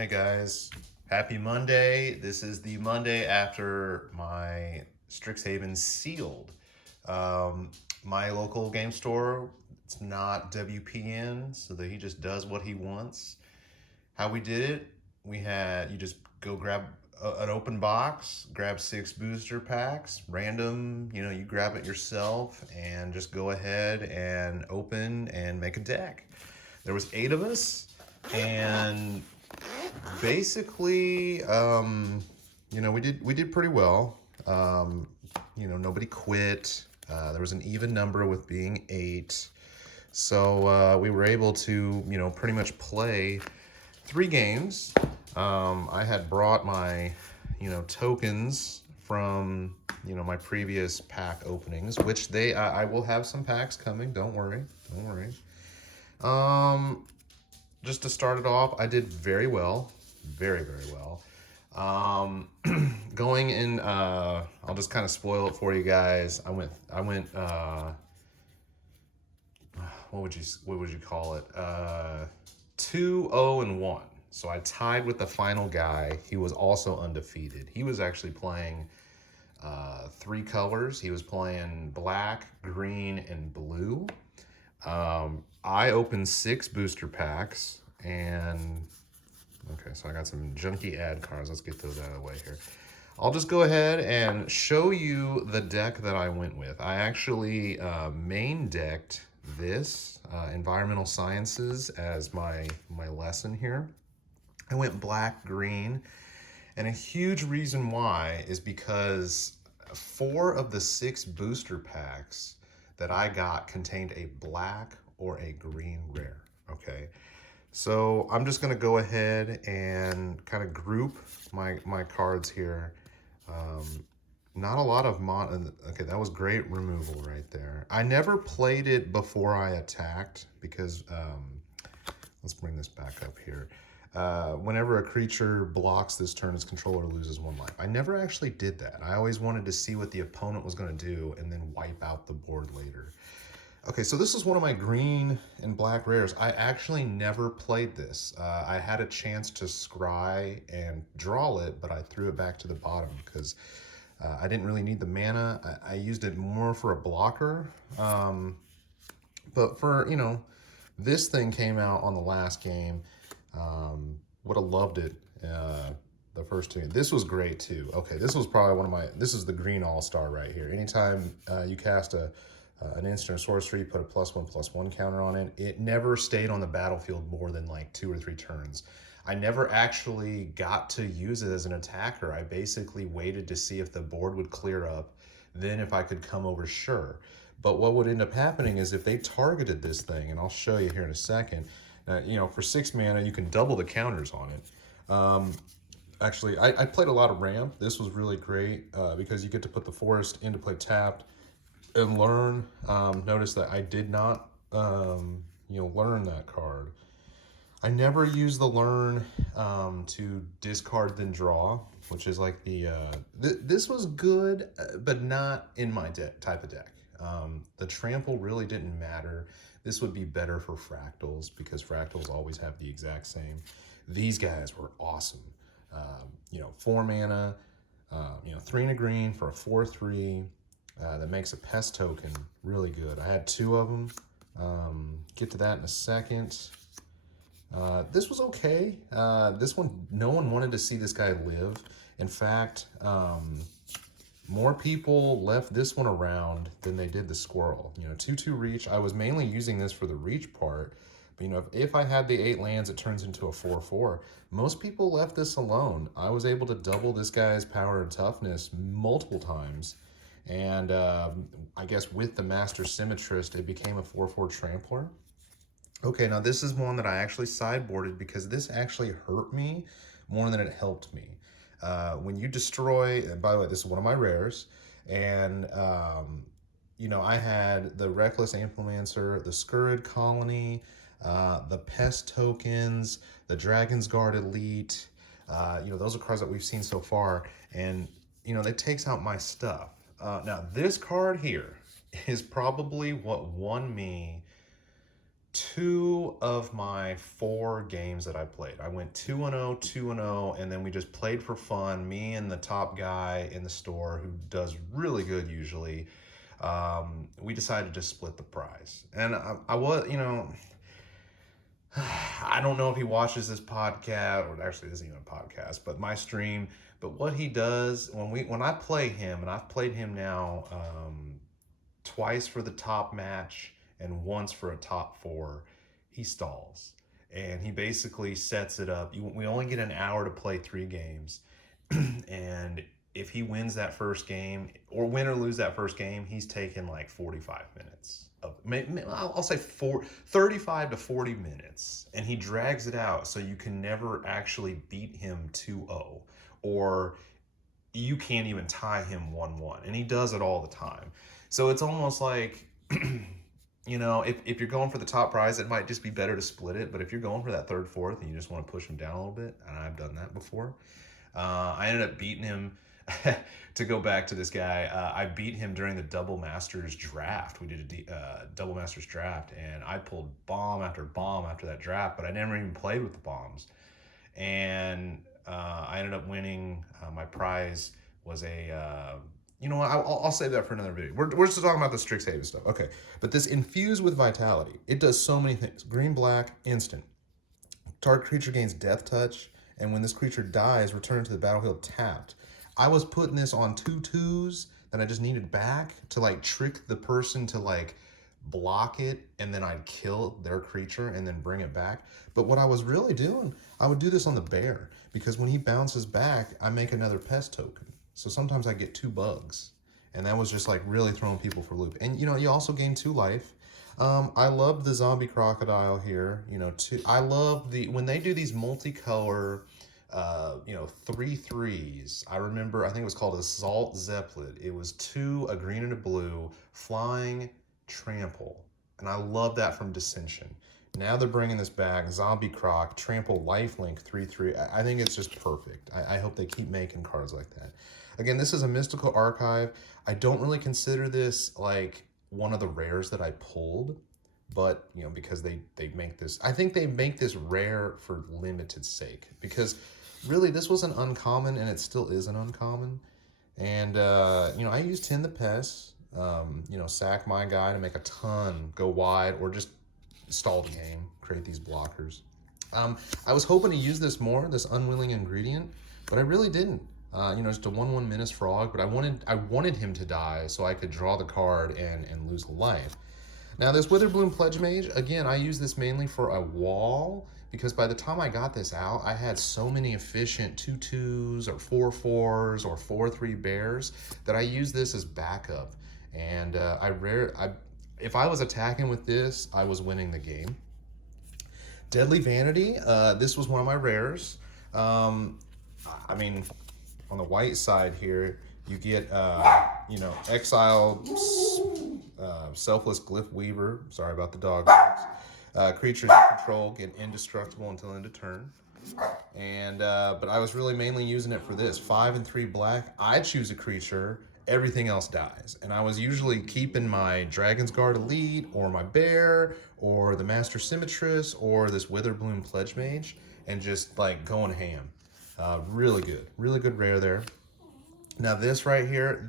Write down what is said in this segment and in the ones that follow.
Hey guys, happy Monday. This is the Monday after my Strixhaven sealed. Um, my local game store, it's not WPN, so that he just does what he wants. How we did it, you just go grab an open box, grab 6 booster packs, random, you grab it yourself and just go ahead and open and make a deck. There was 8 of us, and basically, we did pretty well. Nobody quit. There was an even number with being 8, so we were able to pretty much play 3 games. I had brought my tokens from my previous pack openings, which I will have some packs coming. Don't worry, don't worry. Just to start it off, I did very well, very, very well. Going in, I'll just kind of spoil it for you guys. I went, what would you call it? 2-0-1. So I tied with the final guy. He was also undefeated. He was actually playing 3 colors. He was playing black, green, and blue. I opened 6 booster packs, and okay, so I got some junky ad cards. Let's get those out of the way here. I'll just go ahead and show you the deck that I went with. I actually main decked this environmental sciences as my lesson here. I went black, green, and a huge reason why is because 4 of the 6 booster packs that I got contained a black or a green rare, okay? So I'm just gonna go ahead and kind of group my cards here. Not a lot of okay, that was great removal right there. I never played it before I attacked because, let's bring this back up here. Whenever a creature blocks this turn, its controller loses 1 life. I never actually did that. I always wanted to see what the opponent was going to do and then wipe out the board later. Okay, so this is one of my green and black rares. I actually never played this. I had a chance to scry and draw it, but I threw it back to the bottom because I didn't really need the mana. I used it more for a blocker. But for, this thing came out on the last game. Would have loved it the first 2. This was great too. Okay, this was probably this is the green all-star right here. Anytime you cast an instant or sorcery, put a +1/+1 counter on it. It never stayed on the battlefield more than like 2 or 3 turns. I never actually got to use it as an attacker. I basically waited to see if the board would clear up. Then if I could come over, sure. But what would end up happening is if they targeted this thing, and I'll show you here in a second, for 6 mana, you can double the counters on it. Actually, I played a lot of ramp. This was really great because you get to put the forest into play tapped and learn. Notice that I did not, learn that card. I never use the learn to discard then draw, which is like this was good, but not in my type of deck. The trample really didn't matter. This would be better for fractals because fractals always have the exact same. These guys were awesome. 4 mana, 3 and a green for a 4/3 that makes a pest token really good. I had 2 of them. Get to that in a second. This was okay. This one, no one wanted to see this guy live. In fact, more people left this one around than they did the squirrel. 2/2 reach. I was mainly using this for the reach part. But if I had the 8 lands, it turns into a 4/4. Most people left this alone. I was able to double this guy's power and toughness multiple times. And I guess with the Master Symmetrist, it became a 4/4 trampler. Okay, now this is one that I actually sideboarded because this actually hurt me more than it helped me. When you destroy, and by the way, this is one of my rares, and I had the Reckless Implementor, the Scurrid Colony, the Pest Tokens, the Dragon's Guard Elite. Those are cards that we've seen so far, and that takes out my stuff. Now this card here is probably what won me 2 of my 4 games that I played. I went 2-0, 2-0, and then we just played for fun. Me and the top guy in the store who does really good usually. We decided to split the prize. And I was, I don't know if he watches this podcast, or actually this isn't even a podcast, but my stream. But what he does when I play him, and I've played him now twice for the top match and once for a top 4, he stalls. And he basically sets it up. We only get an hour to play 3 games. And if he wins that first game, or win or lose that first game, he's taken like 45 minutes. I'll say 35 to 40 minutes. And he drags it out so you can never actually beat him 2-0. Or you can't even tie him 1-1. And he does it all the time. So it's almost like, if you're going for the top prize, it might just be better to split it. But if you're going for that third, fourth, and you just want to push him down a little bit, and I've done that before, I ended up beating him. To go back to this guy, I beat him during the Double Masters draft. We did a Double Masters draft, and I pulled bomb after bomb after that draft, but I never even played with the bombs. And I ended up winning. My prize was I'll save that for another video. We're just talking about the Strixhaven stuff. Okay, but this Infused with Vitality, it does so many things. Green, black, instant. Target creature gains death touch, and when this creature dies, return to the battlefield tapped. I was putting this on 2/2s that I just needed back to like trick the person to like block it, and then I'd kill their creature and then bring it back. But what I was really doing, I would do this on the bear, because when he bounces back, I make another pest token. So sometimes I get 2 bugs, and that was just like really throwing people for a loop. And you also gain 2 life. I love the zombie crocodile here. I love when they do these multicolor 3/3s. I think it was called Assault Zeppelin. It was 2, a green and a blue, flying, trample. And I love that from Dissension. Now they're bringing this back, Zombie Croc, trample, lifelink, 3/3. I think it's just perfect. I hope they keep making cards like that. Again, this is a Mystical Archive. I don't really consider this like one of the rares that I pulled, but because they make this, I think they make this rare for limited sake, because really this was an uncommon, and it still is an uncommon. And I used Tin the Pest, sack my guy to make a ton, go wide, or just stall the game, create these blockers. I was hoping to use this more, this Unwilling Ingredient, but I really didn't. Just a 1/1 Menace Frog, but I wanted him to die so I could draw the card and lose a life. Now this Witherbloom Pledge Mage, again, I use this mainly for a wall, because by the time I got this out, I had so many efficient 2/2s or 4/4s or 4/3 bears that I use this as backup. And if I was attacking with this, I was winning the game. Deadly Vanity, this was one of my rares. On the white side here, you get, Exiled, Selfless Glyph Weaver. Sorry about the dog. Creatures you control get indestructible until end of turn. And but I was really mainly using it for this. 5 and 3 black. I choose a creature, everything else dies. And I was usually keeping my Dragon's Guard Elite, or my Bear, or the Master Symmetrist, or this Witherbloom Pledge Mage, and just like going ham. Really good rare there. Now this right here,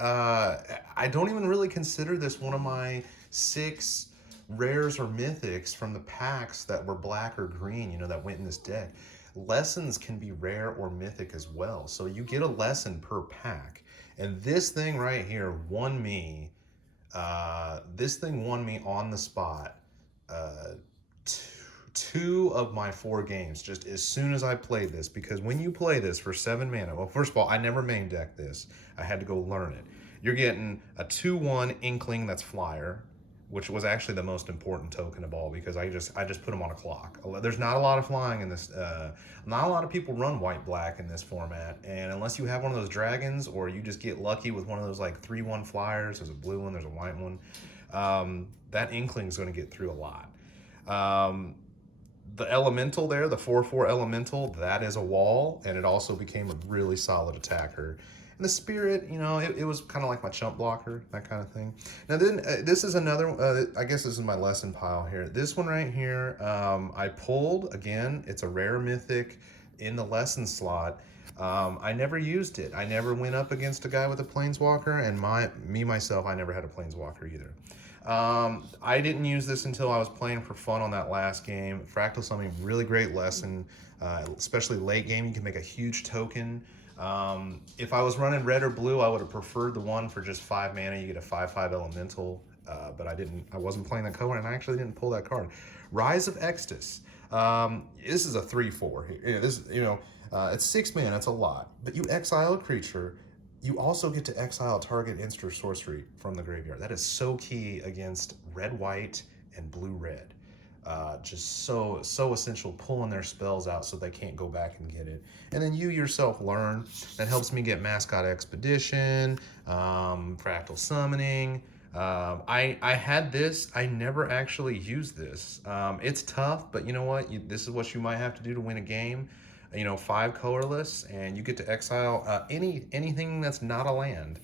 I don't even really consider this one of my 6 rares or mythics from the packs that were black or green, that went in this deck. Lessons can be rare or mythic as well. So you get a lesson per pack. And this thing right here won me, on the spot, 2 of my 4 games, just as soon as I played this, because when you play this for 7 mana, well, first of all, I never main decked this. I had to go learn it. You're getting a 2/1 Inkling that's flyer, which was actually the most important token of all, because I just put them on a clock. There's not a lot of flying in this. Not a lot of people run white-black in this format, and unless you have one of those dragons, or you just get lucky with one of those like 3/1 flyers, there's a blue one, there's a white one, that Inkling is going to get through a lot. The Elemental there, the 4/4 Elemental, that is a wall, and it also became a really solid attacker. And the spirit, you know, it was kind of like my chump blocker, that kind of thing. Now then, this is another, I guess this is my lesson pile here. This one right here, I pulled, again, it's a rare mythic in the lesson slot. I never used it. I never went up against a guy with a planeswalker, and myself, I never had a planeswalker either. I didn't use this until I was playing for fun on that last game. Fractal Summoning, really great lesson, especially late game. You can make a huge token. If I was running red or blue, I would have preferred the one for just 5 mana. You get a 5/5 elemental, but I wasn't playing that color, and I actually didn't pull that card. Rise of Extus. This is a 3/4 here. It's 6 mana, it's a lot. But you exile a creature, you also get to exile target instant sorcery from the graveyard. That is so key against red-white and blue-red. Just so essential, pulling their spells out so they can't go back and get it. And then you yourself learn. That helps me get Mascot Expedition, Fractal Summoning. I had this. I never actually used this. It's tough, but you know what? This is what you might have to do to win a game. 5 colorless, and you get to exile anything that's not a land.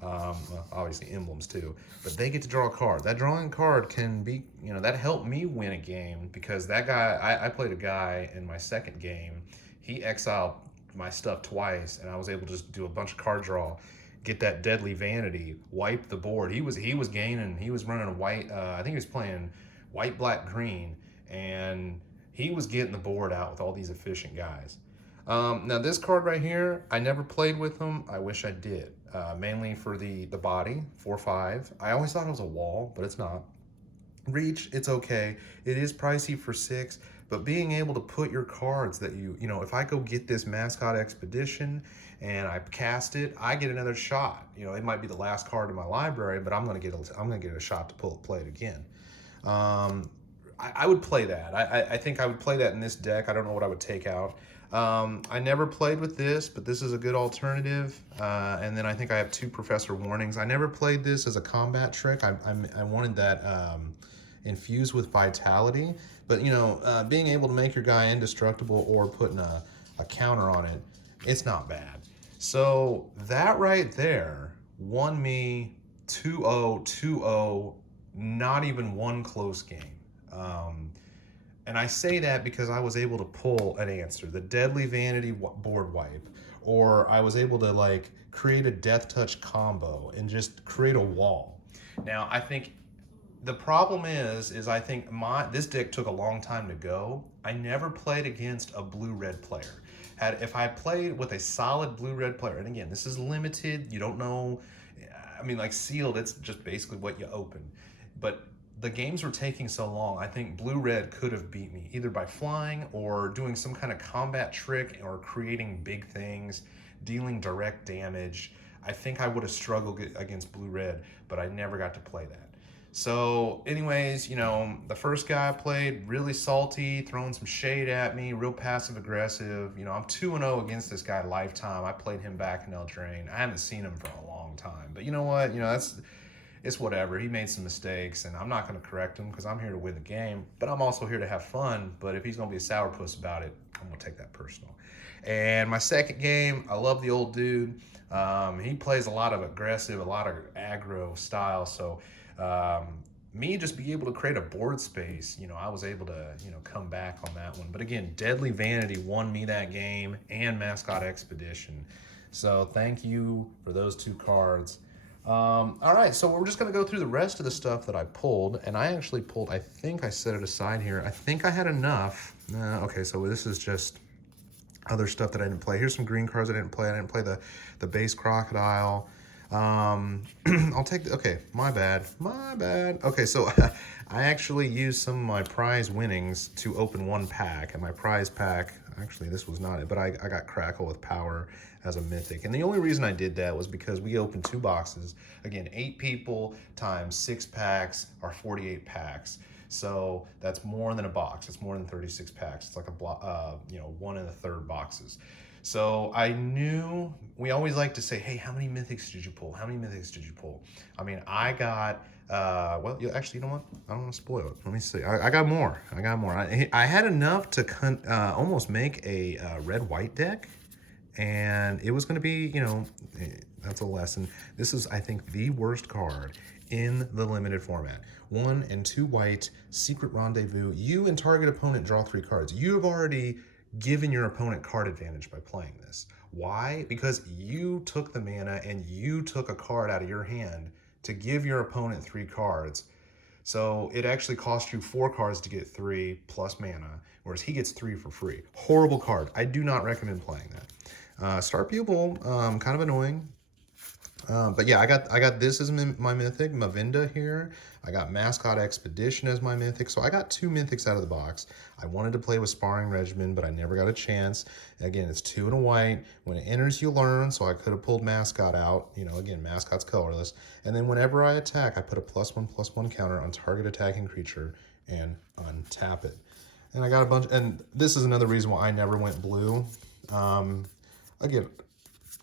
Obviously emblems too, but they get to draw a card. That drawing card can be, that helped me win a game, because that guy, I played a guy in my second game. He exiled my stuff twice, and I was able to just do a bunch of card draw, get that Deadly Vanity, wipe the board. He was gaining. He was running a white. I think he was playing white, black, green, and he was getting the board out with all these efficient guys. Now this card right here, I never played with him. I wish I did. Mainly for the body, 4/5. I always thought it was a wall, but it's not. Reach, it's okay. It is pricey for 6, but being able to put your cards that if I go get this Mascot Expedition and I cast it, I get another shot. It might be the last card in my library, but I'm gonna get a shot to play it again. I would play that. I think I would play that in this deck. I don't know what I would take out. I never played with this, but this is a good alternative. And then I think I have 2 Professor Warnings. I never played this as a combat trick. I wanted that infused with Vitality. But, being able to make your guy indestructible or putting a counter on it, it's not bad. So that right there won me 2-0, 2-0, not even one close game. And I say that because I was able to pull an answer, the Deadly Vanity board wipe, or I was able to create a Death Touch combo and just create a wall. Now I think the problem is I think this deck took a long time to go. I never played against a blue-red player. If I played with a solid blue-red player, and again, this is limited, you don't know, sealed, it's just basically what you open. But the games were taking so long, I think blue-red could have beat me, either by flying or doing some kind of combat trick or creating big things, dealing direct damage. I think I would have struggled against blue-red, but I never got to play that. So anyways, the first guy I played, really salty, throwing some shade at me, real passive-aggressive. I'm 2-0 against this guy lifetime. I played him back in Eldraine. I haven't seen him for a long time. But you know what? It's whatever. He made some mistakes, and I'm not going to correct him because I'm here to win the game, but I'm also here to have fun. But if he's going to be a sourpuss about it, I'm going to take that personal. And my second game, I love the old dude. He plays a lot of aggressive, a lot of aggro style. So me just be able to create a board space, I was able to, come back on that one. But again, Deadly Vanity won me that game, and Mascot Expedition. So thank you for those 2 cards. All right, so we're just going to go through the rest of the stuff that I pulled, and I actually pulled, I think I set it aside here. I think I had enough. Okay, so this is just other stuff that I didn't play. Here's some green cards I didn't play. I didn't play the base Crocodile. I'll take okay, my bad. Okay, so I actually used some of my prize winnings to open 1 pack, and my prize pack, actually this was not it, but I got Crackle with Power as a mythic. And the only reason I did that was because we opened 2 boxes. Again, 8 people times 6 packs are 48 packs. So that's more than a box. It's more than 36 packs. It's like a 1 1/3 boxes. So I knew, we always like to say, hey, how many mythics did you pull? How many mythics did you pull? I got, actually, you know what? I don't want to spoil it. Let me see. I got more. I had enough to almost make a red-white deck. And it was going to be, you know, that's a lesson. This is, I think, the worst card in the limited format. 1 and 2 white, Secret Rendezvous. You and target opponent draw 3 cards. You have already given your opponent card advantage by playing this. Why? Because you took the mana and you took a card out of your hand to give your opponent 3 cards. So it actually cost you 4 cards to get 3 plus mana, whereas he gets 3 for free. Horrible card. I do not recommend playing that. Star Pupil, kind of annoying. But yeah, I got this as my mythic, Mavinda here. I got Mascot Expedition as my mythic. So I got 2 mythics out of the box. I wanted to play with Sparring Regimen, but I never got a chance. Again, it's 2 and a white. When it enters, you learn. So I could have pulled Mascot out. You know, again, Mascot's colorless. And then whenever I attack, I put a +1/+1 counter on target attacking creature and untap it. And I got a bunch, and this is another reason why I never went blue. Again,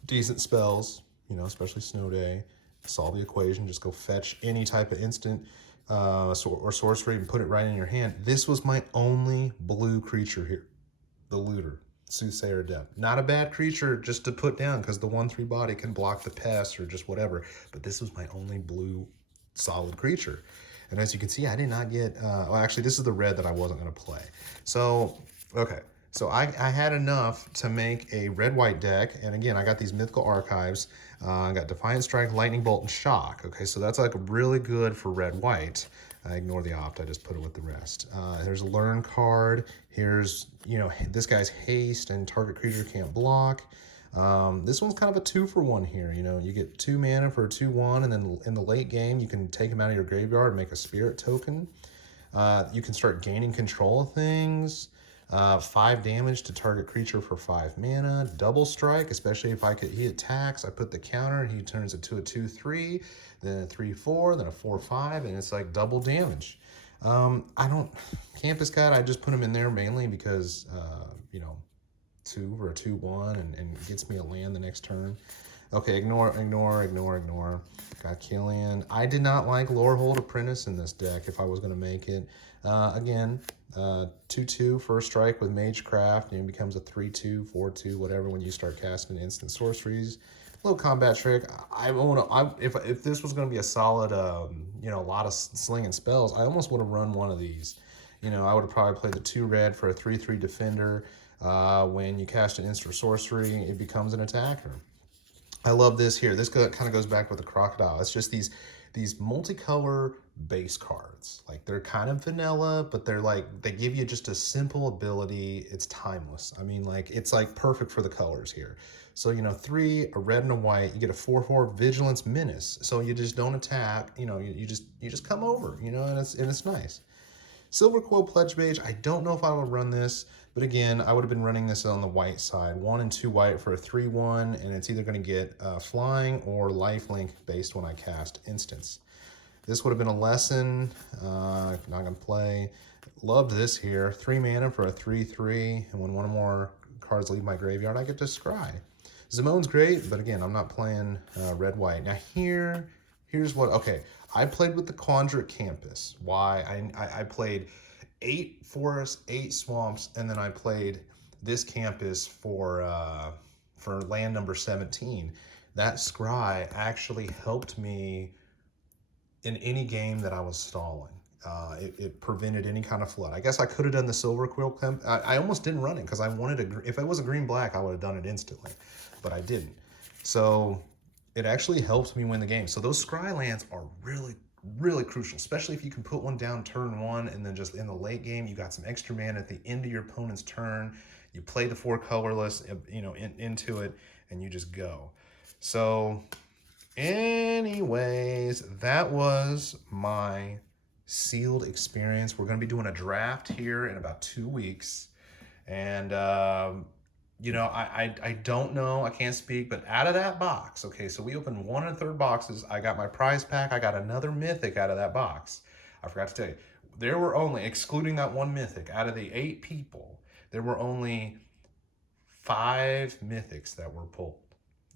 decent spells, you know, especially Snow Day. Solve the equation, just go fetch any type of instant or sorcery and put it right in your hand. This was my only blue creature here, the Looter, Soothsayer Adept. Not a bad creature just to put down because the 1/3 body can block the pest or just whatever, but this was my only blue solid creature. And as you can see, I did not get, well, actually, this is the red that I wasn't going to play. So, okay. So I had enough to make a red-white deck, and again, I got these mythical archives. I got Defiant Strike, Lightning Bolt, and Shock. Okay, so that's like really good for red-white. I ignore the opt, I just put it with the rest. There's a Learn card. Here's, you know, this guy's Haste, and target creature can't block. This one's kind of a 2-for-1 here. You know, you get 2 mana for a 2/1, and then in the late game, you can take them out of your graveyard and make a spirit token. You can start gaining control of things. 5 damage to target creature for 5 mana. Double strike, especially if he attacks. I put the counter and he turns it to a 2/3, then a 3/4, then a 4/5, and it's like double damage. I don't, Campus Cat, I just put him in there mainly because, you know, 2 for a 2/1 and gets me a land the next turn. Okay, ignore. Got Killian. I did not like Lorehold Apprentice in this deck if I was going to make it. Again, 2/2 first strike with Magecraft, and it becomes a 3/2, 4/2, whatever when you start casting instant sorceries. Little combat trick. If this was going to be a solid, you know, a lot of slinging spells, I almost would have run one of these. You know, I would have probably played the 2 red for a 3/3 defender. When you cast an instant sorcery, it becomes an attacker. I love this here. This kind of goes back with the Crocodile. It's just these multicolor base cards. Like, they're kind of vanilla, but they're like, they give you just a simple ability. It's timeless. I mean, like, it's like perfect for the colors here. So, you know, 3, a red and a white, you get a 4/4 Vigilance Menace. So you just don't attack, you know, you just come over, you know, and it's nice. Silver Quill Pledge Mage, I don't know if I will run this, but again, I would have been running this on the white side. 1 and 2 white for a 3/1, and it's either going to get flying or lifelink based when I cast instants. This would have been a lesson. Not going to play. Loved this here. 3 mana for a 3/3, and when one or more cards leave my graveyard, I get to scry. Zimone's great, but again, I'm not playing red-white. Now here's what, okay, I played with the Quandric Campus. Why? I played 8 forests, 8 swamps, and then I played this campus for land number 17. That scry actually helped me in any game that I was stalling. It prevented any kind of flood. I guess I could have done the Silver Quill. I almost didn't run it because I wanted if it was a green-black, I would have done it instantly, but I didn't. So it actually helped me win the game. So those scry lands are really, really crucial, especially if you can put one down turn 1 and then just in the late game, you got some extra mana at the end of your opponent's turn. You play the 4 colorless, you know, into it, and you just go. So anyways, that was my sealed experience. We're going to be doing a draft here in about 2 weeks. And, you know, I don't know, I can't speak, but out of that box, okay, so we opened 1 1/3 boxes. I got my prize pack. I got another mythic out of that box. I forgot to tell you, there were only, excluding that 1 mythic, out of the 8 people, there were only 5 mythics that were pulled.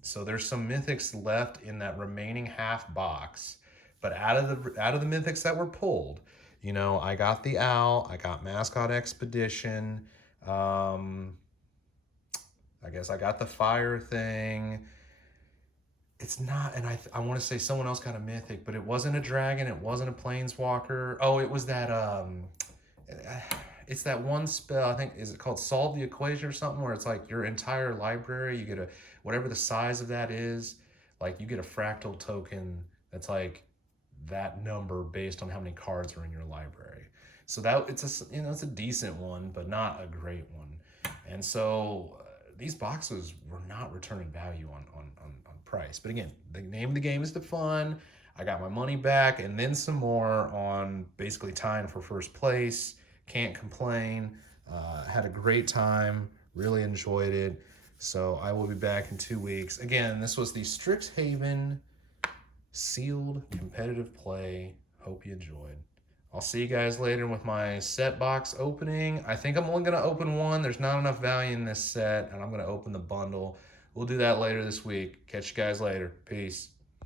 So there's some mythics left in that remaining half box, but out of the mythics that were pulled, you know, I got the Owl, I got Mascot Expedition, I I guess I got the fire thing. It's not, and I want to say someone else got a mythic, but it wasn't a dragon. It wasn't a planeswalker. Oh, it was that, it's that one spell, I think, is it called Solve the Equation or something, where it's like your entire library, you get a, whatever the size of that is, like you get a fractal token that's like that number based on how many cards are in your library. So that it's a, it's a decent one, but not a great one. And so these boxes were not returning value on price. But again, the name of the game is the fun. I got my money back and then some more on basically tying for first place. Can't complain. Had a great time. Really enjoyed it. So I will be back in 2 weeks. Again, this was the Strixhaven sealed competitive play. Hope you enjoyed. I'll see you guys later with my set box opening. I think I'm only going to open one. There's not enough value in this set, and I'm going to open the bundle. We'll do that later this week. Catch you guys later. Peace.